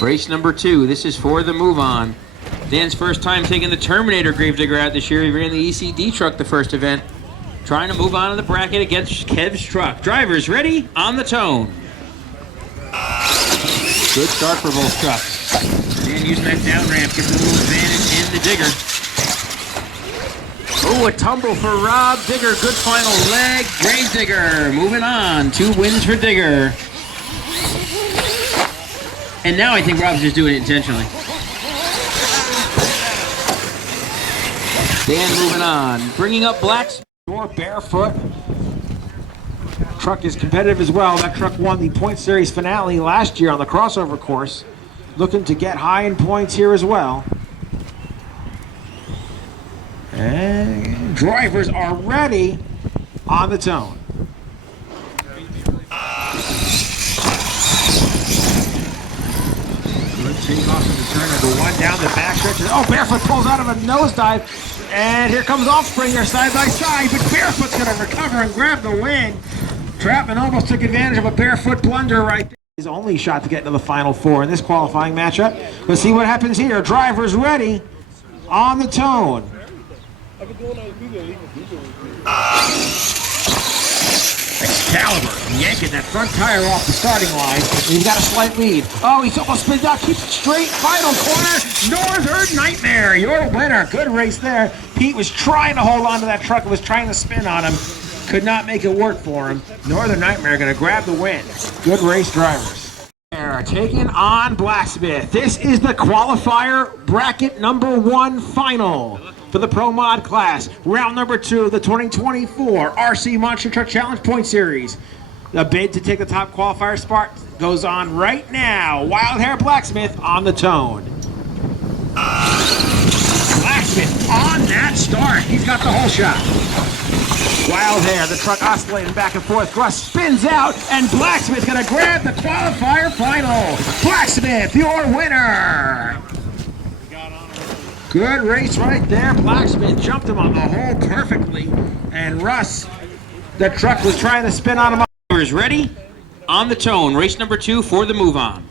Race number 2. This is for the move on. Dan's first time taking the Terminator Gravedigger out this year. He ran the ECD truck the first event. Trying to move on in the bracket against Kev's truck. Drivers ready? On the tone. Good start for both trucks. Dan using that down ramp, gets a little advantage in the digger. Oh, a tumble for Rob Digger. Good final leg. Gravedigger moving on. 2 wins for Digger. And now I think Rob's just doing it intentionally. Dan moving on. Bringing up Blacks. Or barefoot. Truck is competitive as well. That truck won the Point Series finale last year on the crossover course. Looking to get high in points here as well. And drivers are ready on the tone. Good takeoff into turn number 1 down the backstretch. Oh, Barefoot pulls out of a nosedive. And here comes Offspringer side by side, but Barefoot's going to recover and grab the win. Trapman almost took advantage of a Barefoot blunder right there. His only shot to get into the Final Four in this qualifying matchup. Let's see what happens here. Drivers ready on the tone. Excalibur yanking that front tire off the starting line. He's got a slight lead. Oh, he's almost spins out, keeps it straight. Final corner, Northern Nightmare, your winner. Good race there. Pete was trying to hold on to that truck. It was trying to spin on him. Could not make it work for him. Northern Nightmare going to grab the win. Good race, drivers. They're taking on Blacksmith. This is the qualifier bracket number 1 final for the Pro Mod class. Round number 2 of the 2024 RC Monster Truck Challenge Point Series. The bid to take the top qualifier spot goes on right now. Wild Hair Blacksmith on the tone. Blacksmith on that start. He's got the whole shot. Wild Hair, the truck oscillating back and forth. Gruss spins out, and Blacksmith's going to grab the qualifier final. Blacksmith, your winner. Good race right there. Blacksmith jumped him on the hole perfectly. And Russ, the truck was trying to spin on him. Ready? On the tone. Race number 2 for the move on.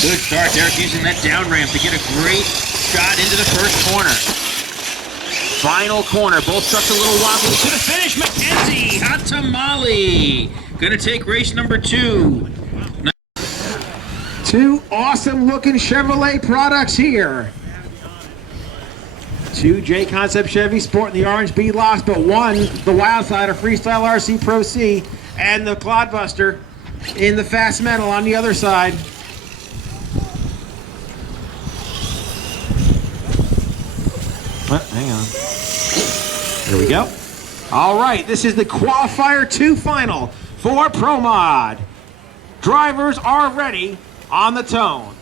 Good start. Derek using that down ramp to get a great shot into the first corner. Final corner. Both trucks a little wobbly to the finish. McKenzie, hot tamale. Gonna take race number 2. 2 awesome looking Chevrolet products here. 2 J Concept Chevy sporting the orange beadlocks, but 1 the Wildsider Freestyle RC Pro C and the Clodbuster in the Fast Metal on the other side. Hang on. There we go. All right, this is the qualifier 2 final for Pro Mod. Drivers are ready on the tone.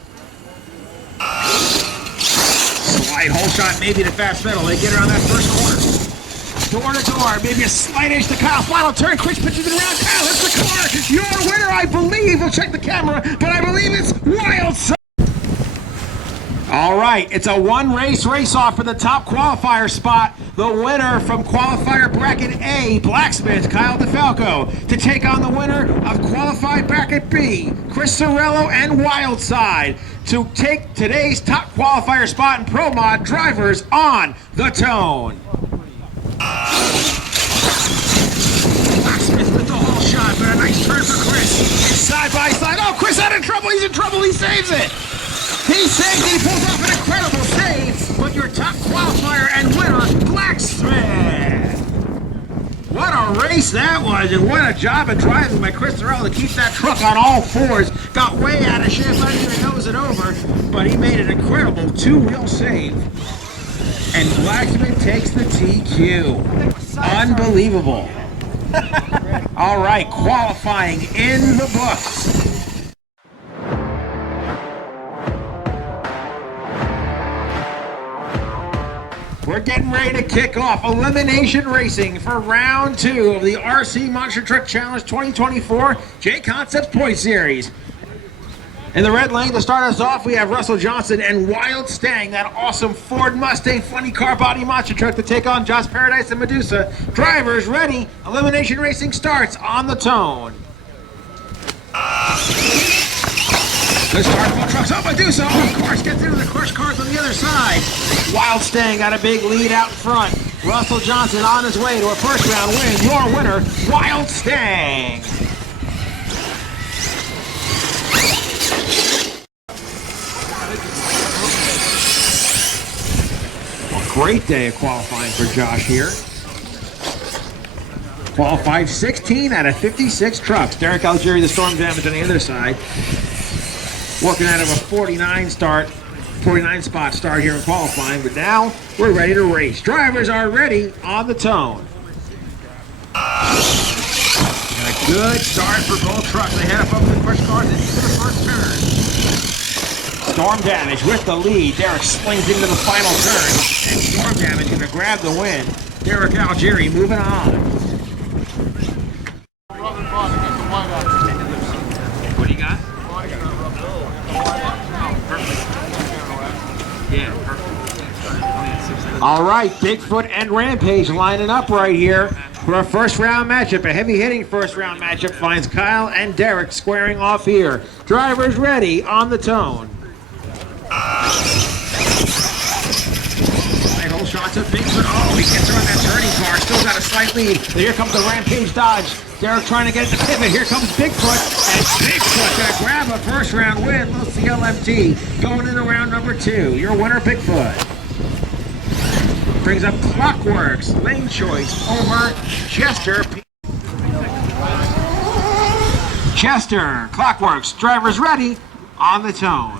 Slight hole shot, maybe to Fast Metal. They get around that first corner. Door to door, maybe a slight edge to Kyle. Final turn, quick pitches it around. Kyle hits the car. Your winner, I believe. We'll check the camera, but I believe it's Wild Side. All right, it's a 1 race off for the top qualifier spot. The winner from qualifier bracket A, Blacksmith, Kyle DeFalco, to take on the winner of qualified bracket B, Chris Sorello and Wildside, to take today's top qualifier spot in Pro Mod. Drivers on the tone. Blacksmith with the whole shot, but a nice turn for Chris. Side by side. Oh, Chris out of trouble. He's in trouble. He saves it. He saves it. He pulls off an incredible save. But your top qualifier and winner, Blacksmith. What a race that was, and what a job of driving by Chris Sorrell to keep that truck on all fours. Got way out of shape, not even nose it over, but he made an incredible 2-wheel save. And Blacksmith takes the TQ. Unbelievable. All right, qualifying in the books. We're getting ready to kick off Elimination Racing for round 2 of the RC Monster Truck Challenge 2024 J Concepts Point Series. In the red lane to start us off, we have Russell Johnson and Wild Stang, that awesome Ford Mustang funny car body monster truck to take on Josh Paradise and Medusa. Drivers ready. Elimination Racing starts on the tone. Good start, both trucks. Oh, Medusa, of course, gets into the crush cars on the other side. Wild Stang got a big lead out in front. Russell Johnson on his way to a first round win. Your winner, Wild Stang. A great day of qualifying for Josh here. Qualified 16 out of 56 trucks. Derek Algieri, the storm damage on the other side. Working out of a 49 spot start here in qualifying, but now we're ready to race. Drivers are ready on the tone. And a good start for both trucks. They head up over the push cars into the first turn. Storm Damage with the lead. Derek slings into the final turn, and Storm Damage going to grab the win. Derek Algieri moving on. What do you got? Yeah, perfect. All right, Bigfoot and Rampage lining up right here for a first round matchup. A heavy hitting first round matchup finds Kyle and Derek squaring off here. Drivers ready on the tone. Right, whole shots of Bigfoot. Oh, he gets around that turning car. Still got a slight lead. But here comes the Rampage dodge. Derek trying to get it to pivot. Here comes Bigfoot. And Bigfoot going to grab a first round win. Little CLMT going into round number 2. Your winner, Bigfoot. Brings up Clockworks. Lane choice over Chester. Chester, Clockworks. Drivers ready on the tone.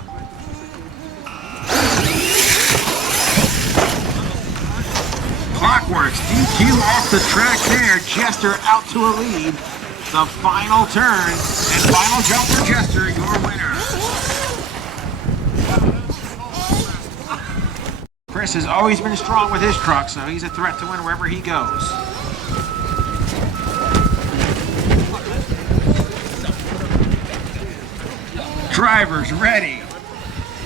Clockworks, DQ off the track there. Chester out to a lead. The final turn and final jump for Chester, your winner. Chris has always been strong with his truck, so he's a threat to win wherever he goes. Drivers ready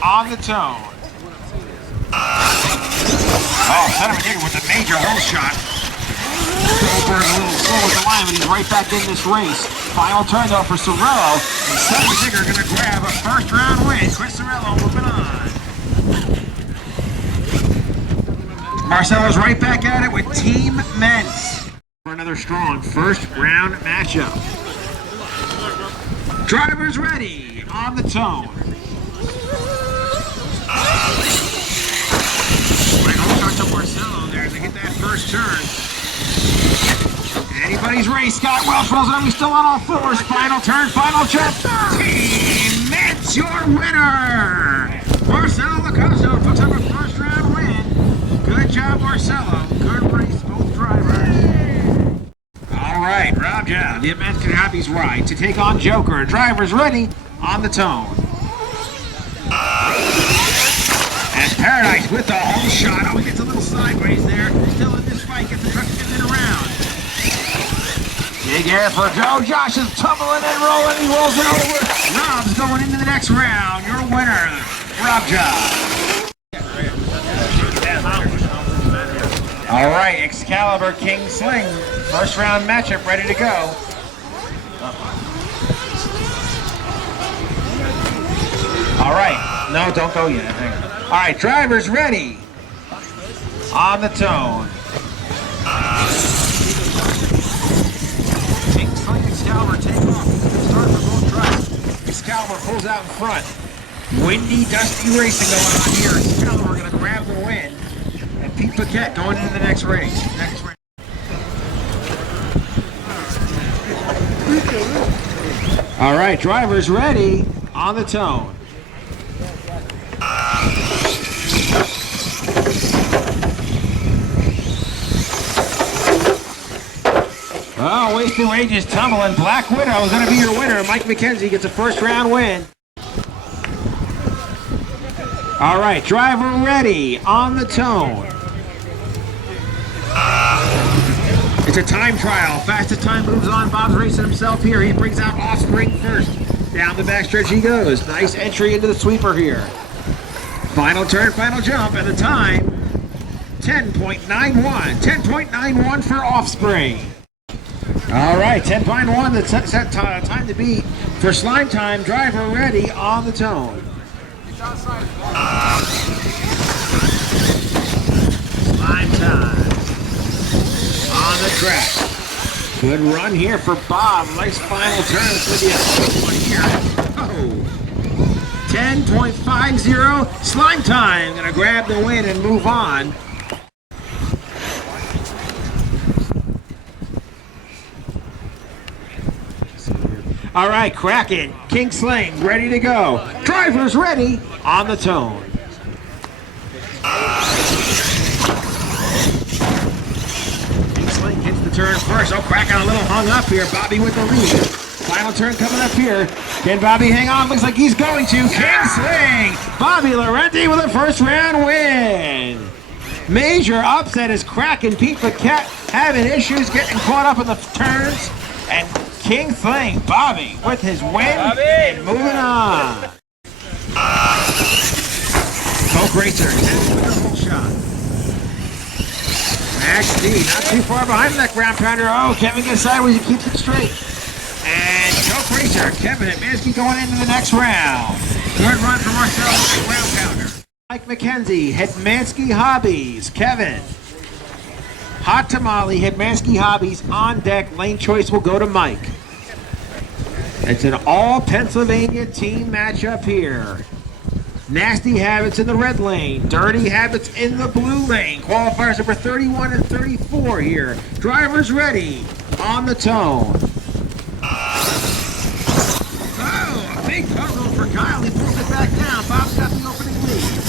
on the tone. Oh, Sentiment Digger with a major hole shot. Goldberg a little slow with the line, but he's right back in this race. Final turn though for Cirillo. And Sentiment Digger going to grab a first round win. Chris Cirillo moving on. Marcelo's right back at it with Team Mentz for another strong first round matchup. Drivers ready on the tone. Marcelo there to hit that first turn. Anybody's race. Scott Welch rolls on. He's still on all fours. Final turn, final jump. Team Mentz, your winner. Marcelo Lacosto picks up a first round win. Good job, Marcelo. Good race, both drivers. All right, Rob Job, the event can have his right to take on Joker. Drivers ready on the tone. And Paradise with the hole shot. Oh, he gets a little sideways there. Still in this fight. Gets the truck to get around. Big air for Joe. Josh is tumbling and rolling. He rolls it over. Rob's going into the next round. Your winner, Rob Job. All right, Excalibur King Sling. First round matchup ready to go. All right. No, don't go yet. Hang on. All right, drivers ready on the tone. King Sling, Excalibur take off. Good start for both trucks. Excalibur pulls out in front. Windy, dusty racing going on here. Excalibur going to grab the win. And Pete Paquette going into the next race. All right, drivers ready on the tone. Oh, Wasted Wages tumbling. Black Widow is going to be your winner. Mike McKenzie gets a first round win. All right, driver ready on the tone. It's a time trial. Fastest time moves on. Bob's racing himself here. He brings out Offspring first. Down the backstretch he goes. Nice entry into the sweeper here. Final turn, final jump, and the time 10.91. 10.91 for Offspring. All right, 10.1, the set time to beat for slime time. Driver ready on the tone. Slime time on the track. Good run here for Bob. Nice final turn. It's going to be a quick one here. Oh. 10.50, slime time. Going to grab the win and move on. All right, Kraken, King Sling, ready to go. Drivers ready on the tone. King Sling hits the turn first. Oh, Kraken a little hung up here. Bobby with the lead. Final turn coming up here. Can Bobby hang on? Looks like he's going to. King Sling, Bobby Laurenti with a first round win. Major upset as Kraken, Pete Paquette having issues getting caught up in the turns. And King Sling, Bobby, with his win, and moving on. Coke Racer, with the whole shot. Max D, not too far behind that ground pounder. Oh, Kevin gets sideways, he keeps it straight. And Coke Racer, Kevin Hitmansky going into the next round. Good run from Marcel, ground pounder. Mike McKenzie, Hitmansky Hobbies, Kevin. Hot Tamale, Hitmansky Hobbies on deck. Lane choice will go to Mike. It's an all Pennsylvania team matchup here. Nasty Habits in the red lane. Dirty Habits in the blue lane. Qualifiers number 31 and 34 here. Drivers ready on the tone. Oh, a big puzzle for Kyle. He pulls it back down. Bob's got the opening lead.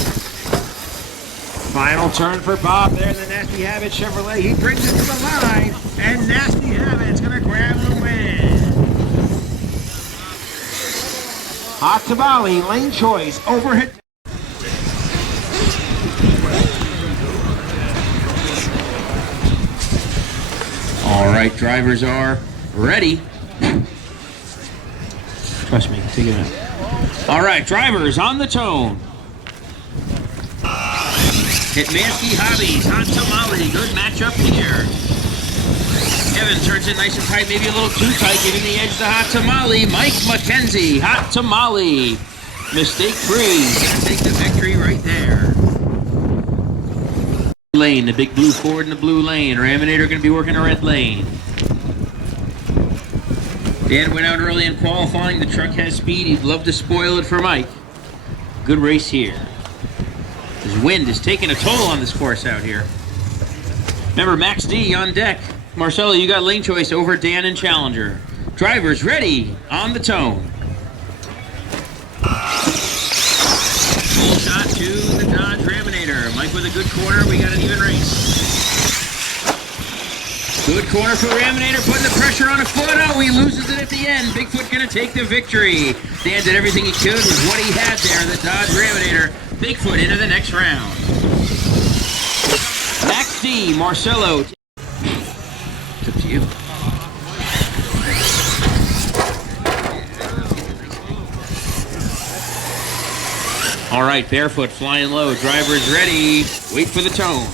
Final turn for Bob there in the Nasty Habit Chevrolet. He brings it to the line, and Nasty Habit's going to grab the win. Hot Tamale, lane choice, overhit. All right, drivers are ready. Trust me, take it out. All right, drivers on the tone. Hitmansky Hobbies, Hot Tamale, good matchup here. Kevin turns it nice and tight, maybe a little too tight, giving the edge to Hot Tamale. Mike McKenzie, Hot Tamale, mistake free, gonna take the victory right there. Lane, the big blue Ford in the blue lane. Raminator gonna be working a red lane. Dan went out early in qualifying. The truck has speed. He'd love to spoil it for Mike. Good race here. His wind is taking a toll on this course out here. Remember, Max D on deck. Marcelo, you got lane choice over Dan and Challenger. Drivers ready on the tone. Full shot to the Dodge Raminator. Mike with a good corner. We got an even race. Good corner for Raminator, putting the pressure on a foot. Oh, he loses it at the end. Bigfoot gonna take the victory. Dan did everything he could with what he had there, the Dodge Raminator. Bigfoot into the next round. Max D, Marcelo. It's up to you. All right, Barefoot flying low. Drivers ready. Wait for the tone.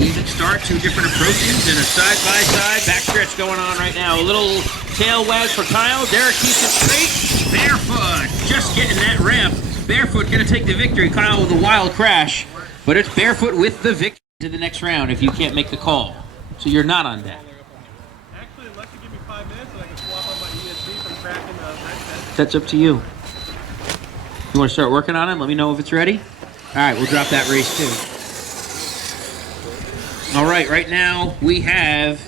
Even start, two different approaches and a side-by-side backstretch going on right now. A little tail wag for Kyle. Derek keeps it straight. Barefoot just getting that ramp. Barefoot going to take the victory. Kyle with a wild crash. But it's Barefoot with the victory to the next round if you can't make the call. So you're not on deck. Actually, unless you give me 5 minutes and I can swap on my ESP from Kraken to That's up to you. You want to start working on it? Let me know if it's ready. All right, we'll drop that race too. All right, right now we have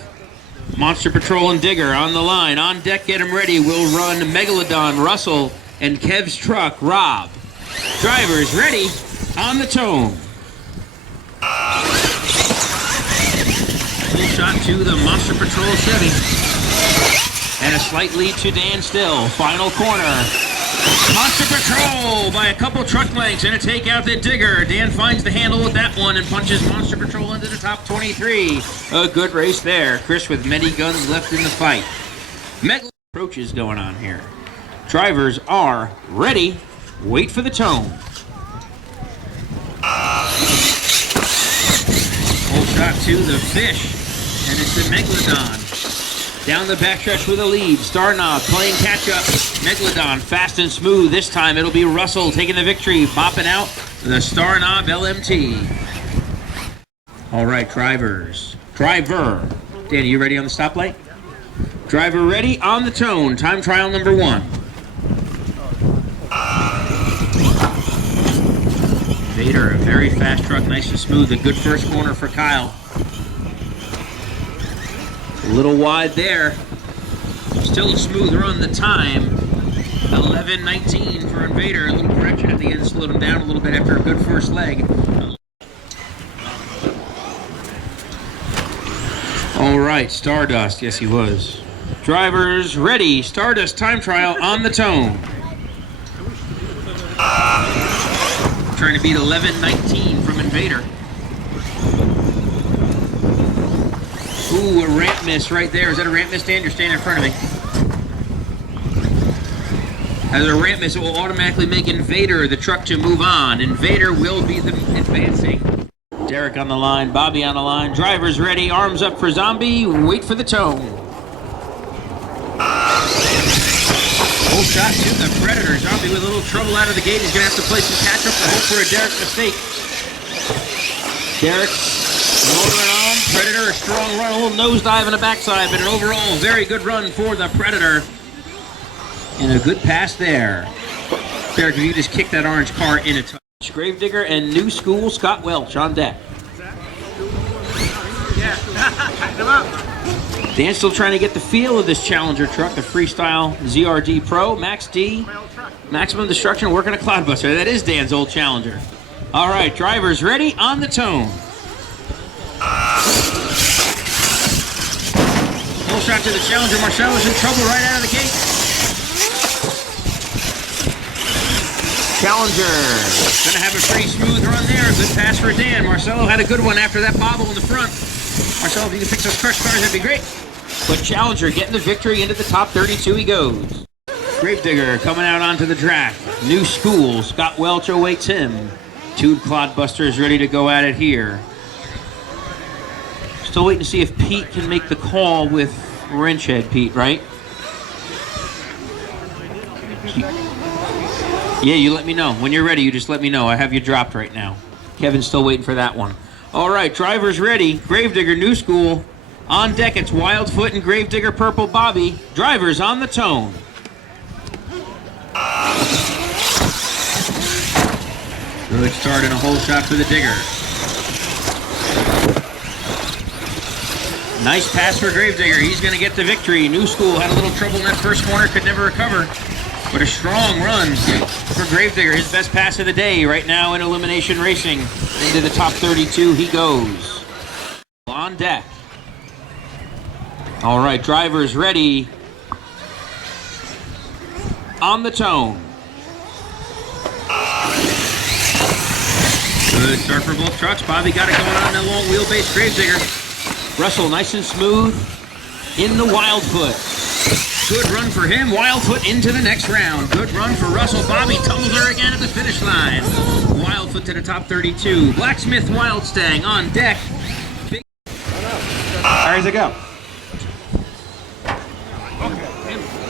Monster Patrol and Digger on the line. On deck, get them ready. We'll run Megalodon, Russell, and Kev's truck, Rob. Drivers ready on the tone. Full shot to the Monster Patrol Chevy. And a slight lead to Dan still. Final corner. Monster Patrol by a couple truck lengths and a take out the Digger. Dan finds the handle with that one and punches Monster Patrol into the top 23. A good race there. Chris with many guns left in the fight. Metal approaches going on here. Drivers are ready. Wait for the tone. Full shot to the fish, and it's the Megalodon. Down the backstretch with a lead. Starnob playing catch-up. Megalodon fast and smooth. This time it'll be Russell taking the victory, popping out the Starnob LMT. All right, drivers. Driver. Danny, you ready on the stoplight? Driver ready on the tone. Time trial number 1. Vader, a very fast truck, nice and smooth. A good first corner for Kyle. A little wide there. Still a smooth run. The time, 11:19 for Invader. A little correction at the end, slowed him down a little bit after a good first leg. All right, Stardust. Yes, he was. Drivers ready. Stardust time trial on the tone. Trying to beat 11:19 from Invader. Ooh, a ramp miss right there. Is that a ramp miss, Dan? You're standing in front of me. As a ramp miss, it will automatically make Invader the truck to move on. Invader will be the advancing. Derek on the line, Bobby on the line. Drivers ready, arms up for Zombie. Wait for the tone. Full shot to the Predator. Zombie with a little trouble out of the gate. He's going to have to play some catch-up to hope for a Derek mistake. Derek motoring on. Predator, a strong run, a little nosedive in the backside, but an overall very good run for the Predator. And a good pass there. Derek, if you just kick that orange car in a touch. Gravedigger and New School Scott Welch on deck. Dan's still trying to get the feel of this Challenger truck, the Freestyle ZRD Pro, Max D, Maximum Destruction, working a Cloudbuster. That is Dan's old Challenger. All right, drivers ready on the tone. Full shot to the Challenger. Marcelo's in trouble right out of the gate. Challenger gonna have a pretty smooth run there. Good pass for Dan. Marcelo had a good one after that bobble in the front. Marcelo, if you can fix those crush cars, that'd be great. But Challenger getting the victory, into the top 32 he goes. Gravedigger coming out onto the track. New School, Scott Welch awaits him. Two Clodbusters ready to go at it here. Still waiting to see if Pete can make the call with Wrenchhead, Pete, right? Yeah, you let me know. When you're ready, you just let me know. I have you dropped right now. Kevin's still waiting for that one. All right, drivers ready. Gravedigger, New School. On deck, it's Wildfoot and Gravedigger Purple Bobby. Drivers on the tone. Good start and a hole shot for the Digger. Nice pass for Gravedigger. He's going to get the victory. New School had a little trouble in that first corner, could never recover. But a strong run for Gravedigger. His best pass of the day right now in Elimination Racing. Into the top 32 he goes. On deck. All right, drivers ready. On the tone. Good start for both trucks. Bobby got it going on in the long wheelbase. Gravedigger. Russell nice and smooth in the Wildfoot. Good run for him. Wildfoot into the next round. Good run for Russell. Bobby tumbles her again at the finish line. Wildfoot to the top 32. Blacksmith Wildstang on deck. How does it go?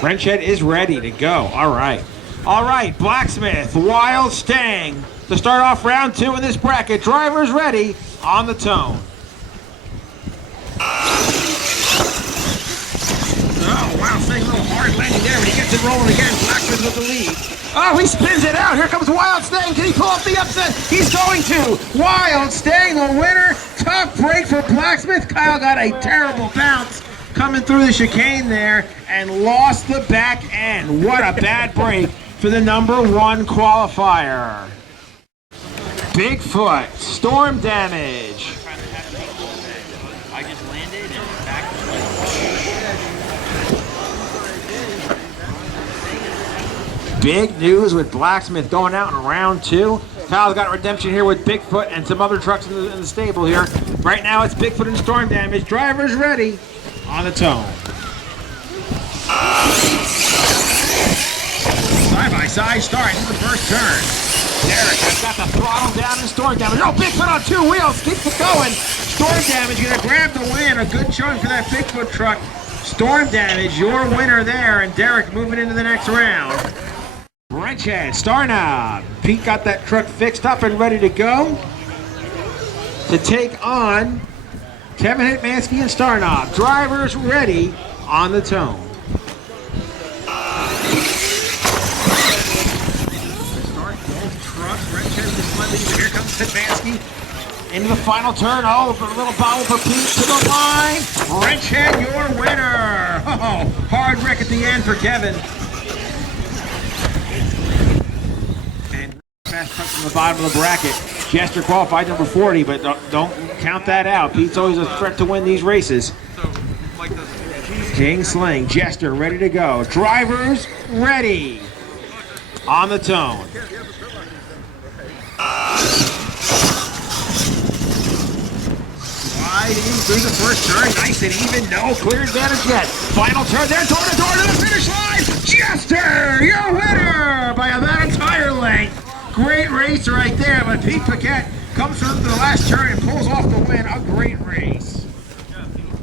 Wrenchhead is ready to go. All right. All right, Blacksmith, Wildstang to start off round 2 in this bracket. Drivers ready on the tone. Oh, Wildstang, a little hard landing there, but he gets it rolling again. Blacksmith with the lead. Oh, he spins it out. Here comes Wildstang. Can he pull off the upset? He's going to. Wildstang, the winner. Tough break for Blacksmith. Kyle got a terrible bounce coming through the chicane there and lost the back end. What a bad break for the #1 qualifier. Bigfoot, storm damage. I just landed and back. Big news with Blacksmith going out in round 2. Kyle's got redemption here with Bigfoot and some other trucks in the stable here. Right now it's Bigfoot and storm damage. Drivers ready on the tone. Side-by-side start in the first turn. Derek has got the throttle down and storm damage. Oh, Bigfoot on 2 wheels keeps it going. Storm Damage gonna grab the win. A good showing for that Bigfoot truck. Storm Damage, your winner there, and Derek moving into the next round. Wrenchhead, Starknob. Pete got that truck fixed up and ready to go to take on Kevin Hitmansky and Starknob. Drivers ready on the tone. Start both trucks. Wrenchhead is slightly. Here comes Hitmansky. Into the final turn. Oh, a little bobble for Pete to the line. Wrenchhead, your winner. Oh, hard wreck at the end for Kevin. And fast cut from the bottom of the bracket. Jester qualified number 40, but don't count that out. Pete's always a threat to win these races. King Sling, Jester ready to go. Drivers ready. On the tone. In through the first turn, nice and even, no clear advantage yet. Final turn there, door to the finish line. Jester, your winner by that entire length. Great race right there, but Pete Paquette comes through the last turn and pulls off the win. A great race.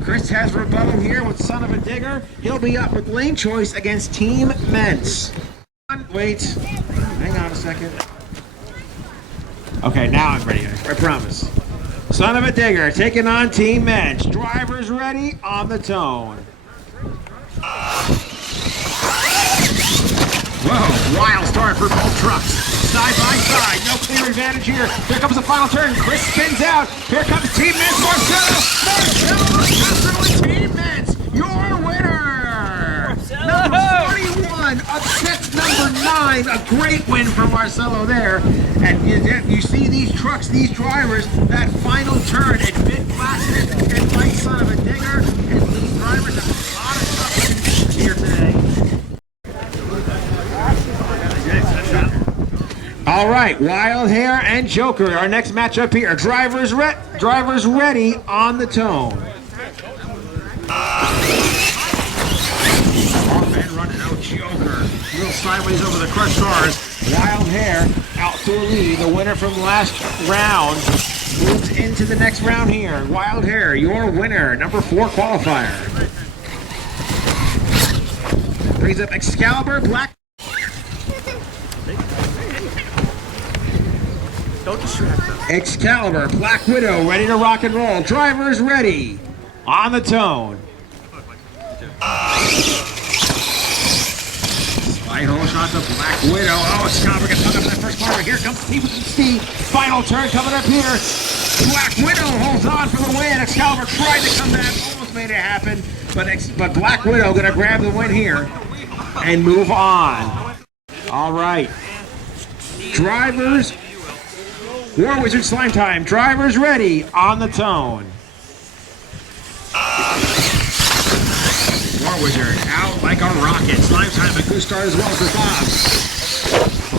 Chris has rebuttal here with Son of a Digger. He'll be up with lane choice against Team Mentz. Wait, hang on a second. Okay, now I'm ready, I promise. Son of a Digger taking on Team Mentz. Drivers ready on the tone. Whoa, wild start for both trucks. Side by side, no clear advantage here. Here comes the final turn. Chris spins out. Here comes Team Mentz. Marcelo and Team Mentz. Your winner. Number 41, upset number 9. A great win for Marcelo there. And you see these trucks, these drivers, that final turn at Big Plastic and Light Son of a Digger. And these drivers have a lot of stuff here today. All right, Wild Hair and Joker, our next matchup here. Drivers ready on the tone. Off and running out Joker. A little sideways over the crushed cars. Wild Hair out to a lead. The winner from last round moves into the next round here. Wild Hair, your winner, number 4 qualifier. Brings up Excalibur, Black. Don't distract them. Excalibur, Black Widow, ready to rock and roll. Drivers ready on the tone. Slide hole shot to Black Widow. Oh, Excalibur gets hung up in that first corner. Here comes Steve. Final turn coming up here. Black Widow holds on for the win. Excalibur tried to come back, almost made it happen, but Black Widow gonna grab the win here and move on. All right, drivers. War Wizard Slime Time. Drivers ready on the tone. War Wizard out like a rocket. Slime Time, a good start as well for Bob.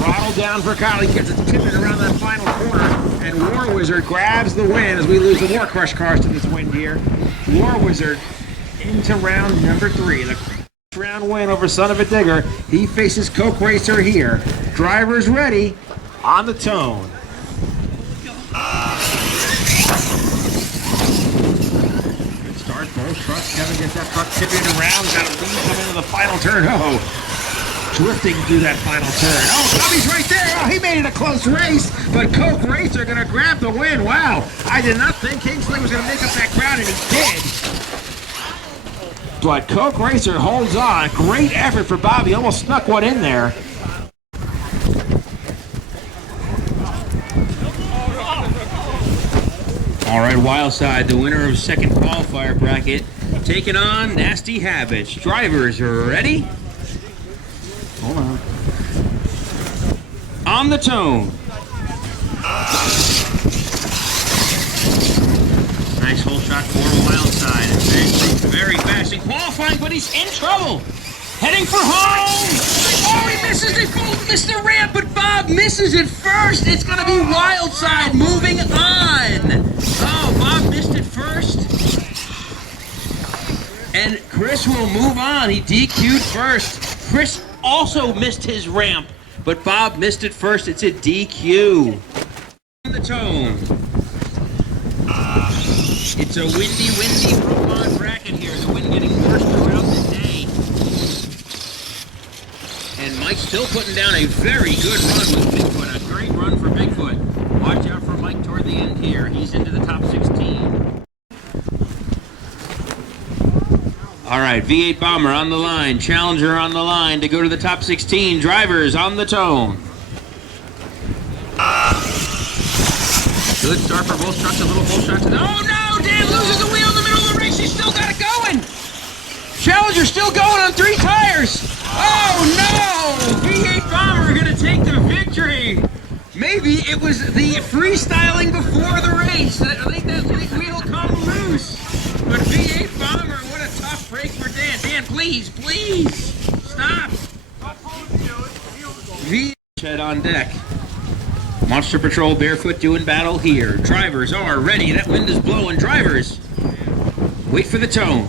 Throttle down for Kyle. He gets it tipping around that final corner. And War Wizard grabs the win as we lose the War Crush cars to this win here. War Wizard into round number 3. The round win over Son of a Digger. He faces Coke Racer here. Drivers ready on the tone. Good start, both trucks. Kevin gets that truck tipping around. Got a lead coming into the final turn. Oh, drifting through that final turn. Oh, Bobby's right there. Oh, he made it a close race, but Coke Racer gonna grab the win. Wow, I did not think Kingsley was gonna make up that crowd, and he did. But Coke Racer holds on. Great effort for Bobby. Almost snuck one in there. All right, Wildside, the winner of second qualifier bracket, taking on Nasty Habits. Drivers ready? Hold on. On the tone. Nice hole shot for Wildside. Very fast in qualifying, but he's in trouble. Heading for home. Oh, he misses it. Both missed the ramp, but Bob misses it first. It's going to be Wildside moving on. Oh, Bob missed it first. And Chris will move on. He DQ'd first. Chris also missed his ramp, but Bob missed it first. It's a DQ. On the tone. It's a windy Brooklyn bracket here. The wind getting worse throughout the day. And Mike's still putting down a very good run with Bigfoot. A great run for Bigfoot. Watch out for Mike toward the end here. He's into the top 16. All right, V8 Bomber on the line. Challenger on the line to go to the top 16. Drivers on the tone. Good start for both trucks. A little full shot to the... Oh, no! Dan loses the wheel in the middle of the race. He's still got it going. Challenger still going on 3 tires. Oh, no! V8 Bomber going to take the victory. Maybe it was the freestyling before the race. I think that wheel come loose. But V8 Bomber, what a tough break for Dan. Dan, please, stop. V8 Shed on deck. Monster Patrol Barefoot doing battle here. Drivers are ready. That wind is blowing. Drivers, wait for the tone.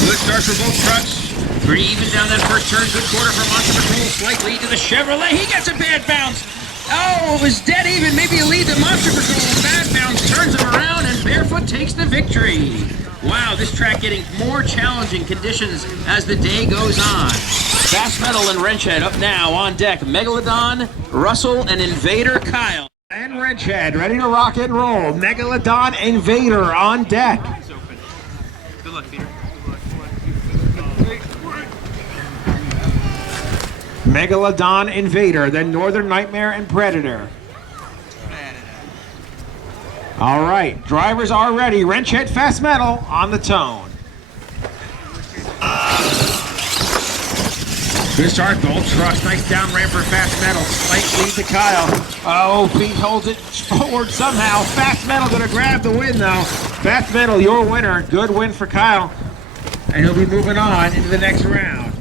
Good start for both trucks. Pretty even down that first turn. Good quarter for Monster Patrol. Slight lead to the Chevrolet. He gets a bad bounce. Oh, it was dead even. Maybe a lead to Monster Patrol. Bad bounce turns him around, and Barefoot takes the victory. Wow, this track getting more challenging conditions as the day goes on. Fast Metal and Wrenchhead up now on deck. Megalodon, Russell, and Invader Kyle. And Wrenchhead ready to rock and roll. Megalodon, Invader on deck. Good luck, Peter. Megalodon, Invader, then Northern Nightmare and Predator. All right, drivers are ready. Wrenchhead, Fast Metal on the tone. Good start, both trucks. Nice down ramp for Fast Metal. Slight lead to Kyle. Oh, Pete holds it forward somehow. Fast Metal gonna grab the win though. Fast Metal, your winner. Good win for Kyle. And he'll be moving on into the next round.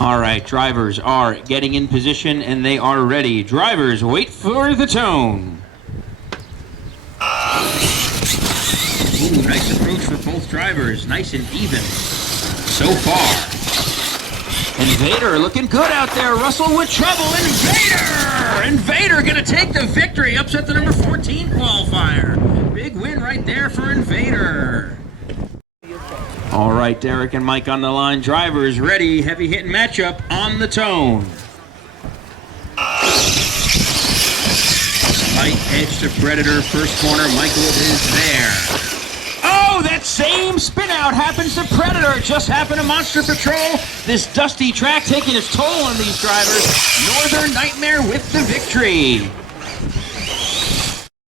All right, drivers are getting in position and they are ready. Drivers, wait for the tone. Ooh, nice approach for both drivers. Nice and even so far. Invader looking good out there. Russell with trouble. Invader gonna take the victory. Upset the number 14 qualifier. Big win right there for Invader. All right, Derek and Mike on the line. Drivers ready. Heavy hitting matchup on the tone. Slight edge to Predator. First corner. Michael is there. Oh, that same spin out happens to Predator. It just happened to Monster Patrol. This dusty track taking its toll on these drivers. Northern Nightmare with the victory.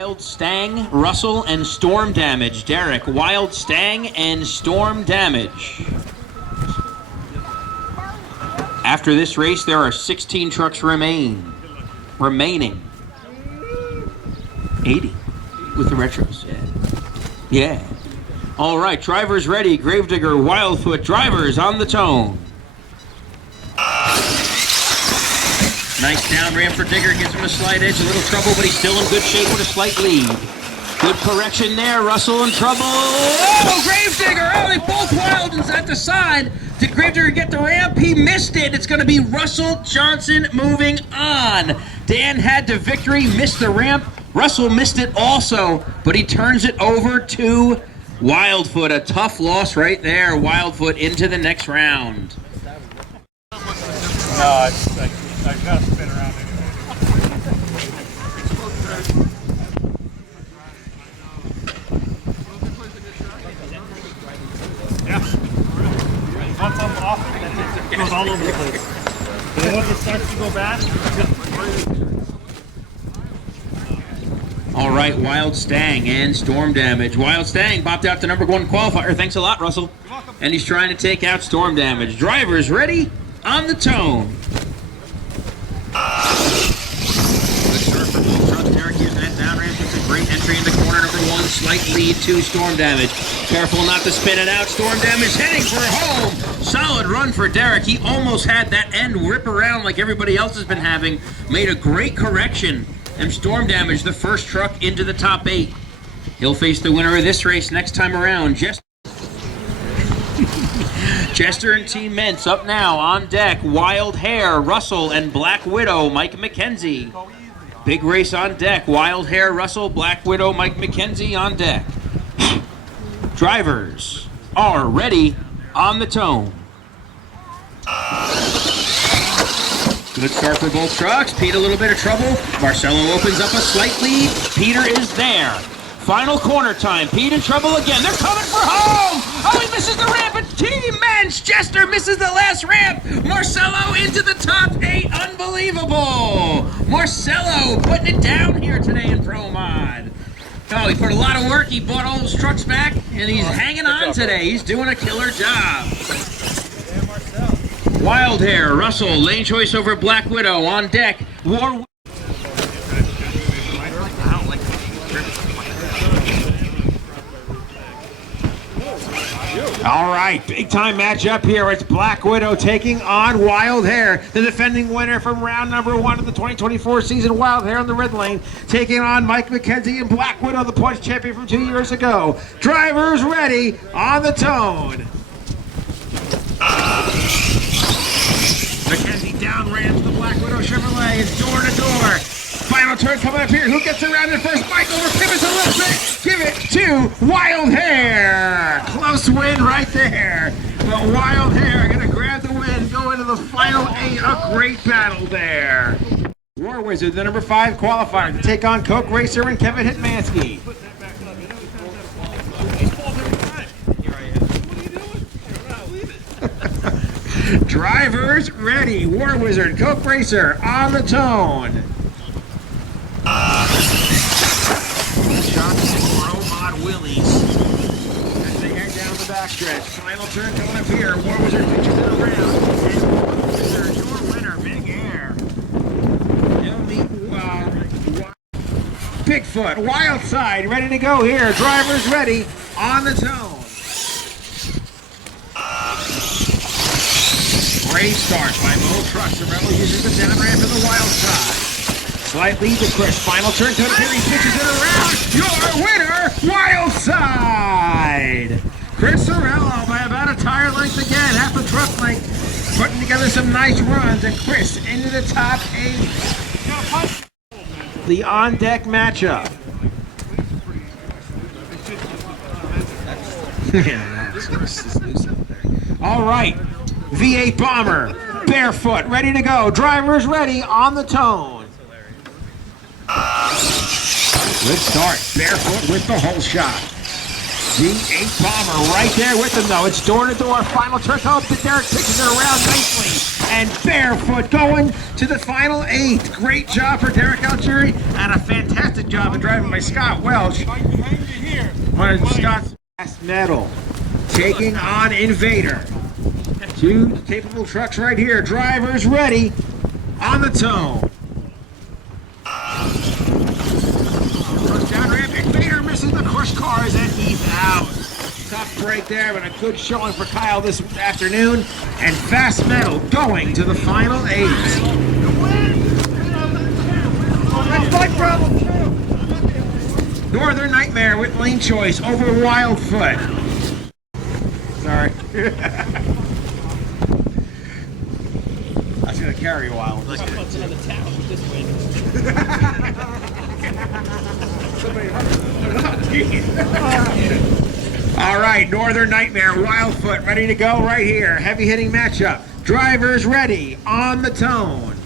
Wild Stang, Russell, and Storm Damage. Derek, Wild Stang, and Storm Damage. After this race, there are 16 trucks remaining. 80 with the retros. Yeah. All right, drivers ready. Gravedigger, Wildfoot, drivers on the tone. Nice down ramp for Digger, gives him a slight edge, a little trouble, but he's still in good shape with a slight lead. Good correction there, Russell in trouble. Oh, Gravedigger! Oh, they both wild at the side. Did Gravedigger get the ramp? He missed it. It's going to be Russell Johnson moving on. Dan had the victory, missed the ramp. Russell missed it also, but he turns it over to Wildfoot. A tough loss right there. Wildfoot into the next round. No, I gotta spin around anyway. Yeah. Once I'm off, it goes all over the place. And once it starts to go bad, All right, Wild Stang and Storm Damage. Wild Stang popped out the number 1 qualifier. Thanks a lot, Russell. You're welcome. And he's trying to take out Storm Damage. Drivers ready on the tone. Good start for both trucks. Derek using that down ramp. It's a great entry into corner number 1. Slight lead to Storm Damage. Careful not to spin it out. Storm Damage heading for home. Solid run for Derek. He almost had that end rip around like everybody else has been having. Made a great correction. And Storm Damage, the first truck into the top 8. He'll face the winner of this race next time around. Jester and Team Mintz up now on deck. Wild Hair, Russell, and Black Widow, Mike McKenzie. Big race on deck. Wild Hair, Russell, Black Widow, Mike McKenzie on deck. Drivers are ready on the tone. Good start for both trucks. Pete a little bit of trouble. Marcelo opens up a slight lead. Peter is there. Final corner time. Pete in trouble again. They're coming for home. Oh, he misses the ramp. And Team Mensch. Jester misses the last ramp. Marcelo into the top 8. Unbelievable. Marcelo putting it down here today in Pro Mod. Oh, he put a lot of work. He bought all those trucks back, and he's hanging on today. He's doing a killer job. Wild Hair, Russell, lane choice over Black Widow on deck. All right, big time matchup here. It's Black Widow taking on Wild Hair, the defending winner from round number 1 of the 2024 season. Wild Hair in the red lane, taking on Mike McKenzie and Black Widow, the points champion from 2 years ago. Drivers ready on the tone. McKenzie down ramps the Black Widow Chevrolet. It's door to door. Final turn coming up here. Who gets around it first? Mike over pivots a little bit. Give it to Wild Hair. Close win right there. But Wild Hair going to grab the win, go into the final 8. A great battle there. War Wizard, the number 5 qualifier, to take on Coke Racer and Kevin Hitmansky. Drivers ready. War Wizard, Coke Racer on the tone. Shots and Pro Mod Willies as they head down the backstretch. Final turn coming up here. War Wizard pitches it around. And War Wizard, your winner, Big Air. Bigfoot, Wild Side, ready to go here. Drivers ready on the tone. Great start by both trucks. The Rebel uses the down ramp to the Wild Side. Slight lead to Chris. Final turn to the pit. He pitches it around. Your winner, Wild Side. Chris Sorello by about a tire length again. Half a truck length. Putting together some nice runs. And Chris into the top 8. The on-deck matchup. All right. V8 Bomber. Barefoot. Ready to go. Drivers ready on the tone. Good start. Barefoot with the whole shot. V8 Bomber right there with them, though. It's door to door. Final turn. Oh, Derek pitches it around nicely. And Barefoot going to the final 8. Great job for Derek Algieri, and a fantastic job of driving by Scott Welch. One of Scott's last medal. Taking on Invader. 2 capable trucks right here. Drivers ready on the tone. Down ramp, Invader misses the crush cars and he's out. Tough break there, but a good showing for Kyle this afternoon. And Fast Metal going to the final 8. Northern Nightmare with lane choice over Wildfoot. Sorry. I was going to carry a while. All right, Northern Nightmare, Wildfoot, ready to go right here. Heavy hitting matchup. Drivers ready on the tone.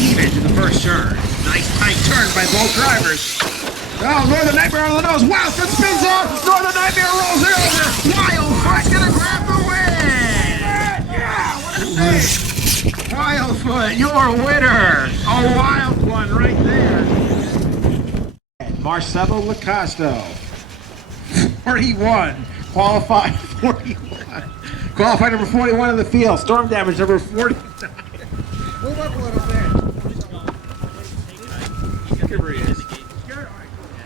Even to the first turn. Nice tight turn by both drivers. Oh, Northern Nightmare on the nose. Wildfoot spins off. Northern Nightmare rolls it over. Wildfoot's gonna grab the win. Wildfoot, your winner. A wild one right there. Marcelo Lacosto, 41, qualified 41. Qualified number 41 in the field. Storm damage number 49. Move up a little bit.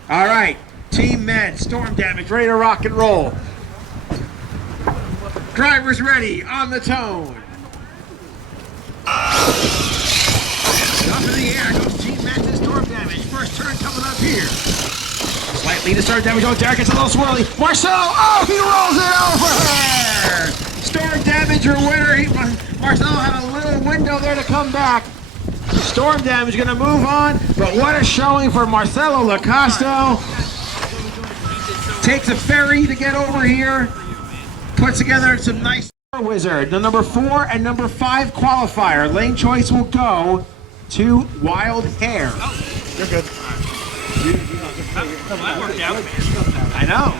All right, Team Men, storm damage, ready to rock and roll. Drivers ready, on the tone. Up in the air goes Team Men to storm damage. first turn coming up here. Slight lead to start damage. Oh, Derek gets a little swirly. Marcelo, oh, he rolls it over! Storm damage, your winner. Marcelo had a little window there to come back. Storm damage going to move on, but what a showing for Marcelo Lacosto. Takes a ferry to get over here. Puts together some nice wizard. The number 4 and number 5 qualifier. Lane choice will go to Wild Hair. You're good. That worked out. I know.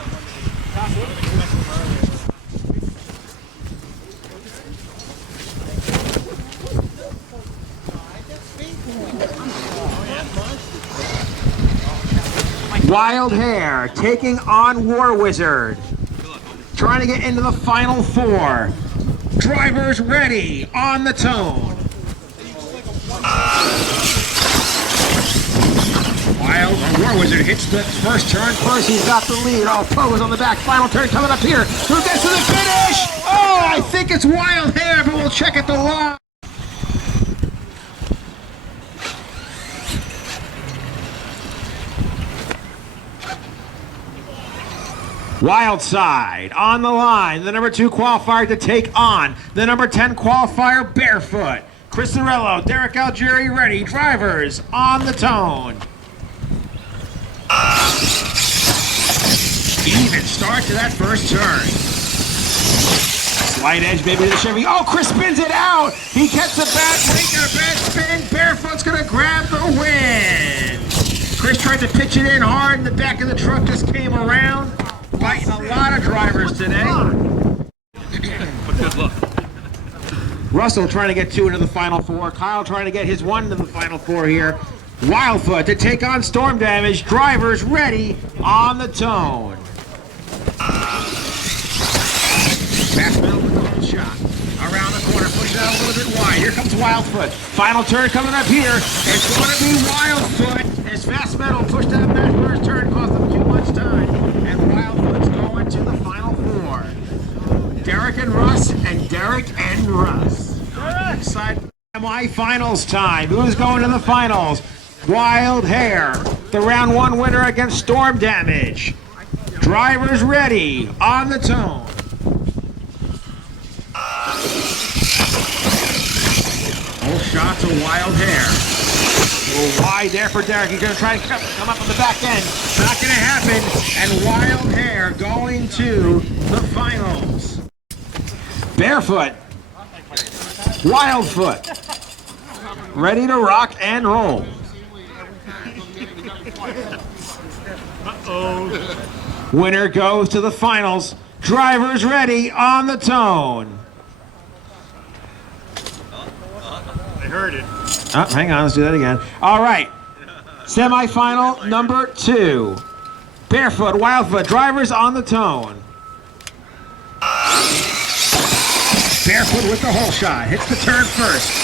Wild Hair taking on War Wizard. Trying to get into the final 4. Drivers ready on the tone. War Wizard hits the first turn first. He's got the lead. Oh, Pogo's on the back. Final turn coming up here. Who gets to the finish? Oh, I think it's Wild Hair, but we'll check at the line. Wild Side on the line. The number 2 qualifier to take on the number 10 qualifier, Barefoot. Chris Zarello, Derek Algieri ready. Drivers on the tone. Even start to that first turn. Slight edge maybe to the Chevy. Oh, Chris spins it out. He gets a bad break and a bad spin. Barefoot's going to grab the win. Chris tried to pitch it in hard, and the back of the truck just came around. Fighting a lot of drivers today. But good luck. Russell trying to get 2 into the final 4. Kyle trying to get his 1 into the final 4 here. Wildfoot to take on Storm Damage. Drivers ready on the tone. Fast middle with the whole shot. Around the corner, push it out a little bit wide. Here comes Wildfoot. Final turn coming up here. It's going to be Wildfoot. As Fast Metal pushed out that first turn, cost them too much time. And Wildfoot's going to the final 4. Derek and Russ, and Derek and Russ. Side semi-finals time. Who's going to the finals? Wild Hair, the round 1 winner against Storm Damage. Drivers ready on the tone. Whole shot to Wild Hair. A little wide there for Derek. He's going to try and come up on the back end. Not going to happen. And Wild Hair going to the finals. Barefoot. Wildfoot. Ready to rock and roll. Winner goes to the finals. Drivers ready on the tone. I heard it. Oh, hang on, let's do that again. All right. Semifinal number 2. Barefoot, Wildfoot, drivers on the tone. Barefoot with the whole shot. Hits the turn first.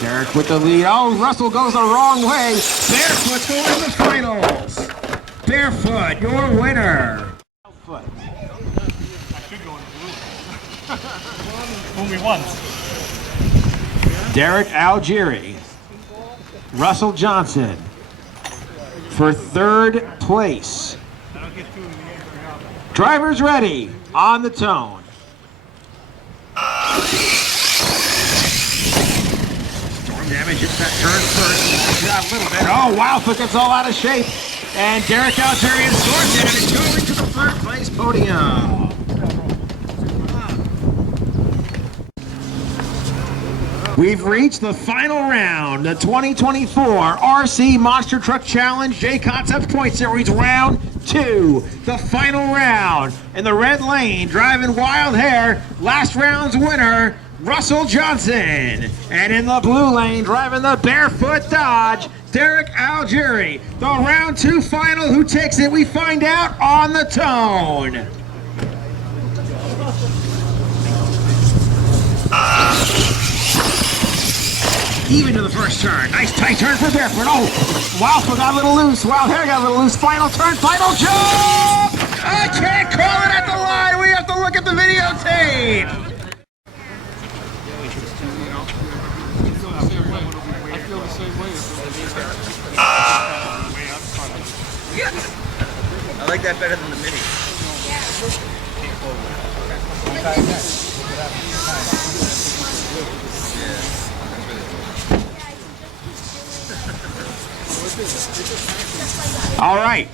Derek with the lead. Oh, Russell goes the wrong way. Barefoot's going to the finals. Barefoot, your winner. Barefoot. I should go in blue. Only once. Derek Algieri. Russell Johnson for 3rd place. Drivers ready on the tone. Storm Damage hits that turn first. Got a little bit. Oh, Wildfoot gets all out of shape. And Derek Algieri and Storm Damage going to the 3rd place podium. We've reached the final round, the 2024 RC Monster Truck Challenge J-Concept Point Series Round 2. The final round. In the red lane, driving Wild Hair, last round's winner, Russell Johnson. And in the blue lane, driving the Barefoot Dodge, Derek Algieri. The round 2 final, who takes it, we find out on the tone. Even to the first turn. Nice tight turn for Barefoot. Oh, Wildfoot got a little loose. Wild Hair got a little loose. Final turn, final jump! I can't call it at the line. We have to look at the videotape. I feel the same way. like that better than the mini. All right.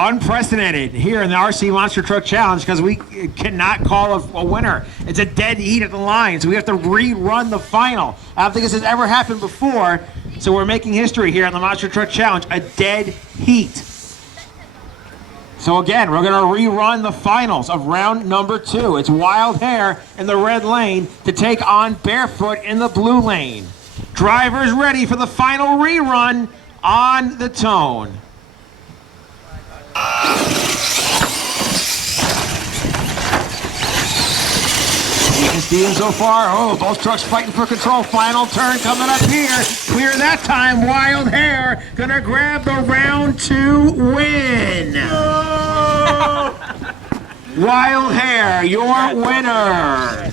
Unprecedented here in the RC Monster Truck Challenge because we cannot call a winner. It's a dead heat at the line, so we have to rerun the final. I don't think this has ever happened before, so we're making history here on the Monster Truck Challenge, a dead heat. So again, we're going to rerun the finals of round number 2. It's Wild Hair in the red lane to take on Barefoot in the blue lane. Drivers ready for the final rerun on the tone. You can see him so far. Oh, both trucks fighting for control. Final turn coming up here. Clear that time. Wild Hair gonna grab the round 2 win. Wild Hair, your winner.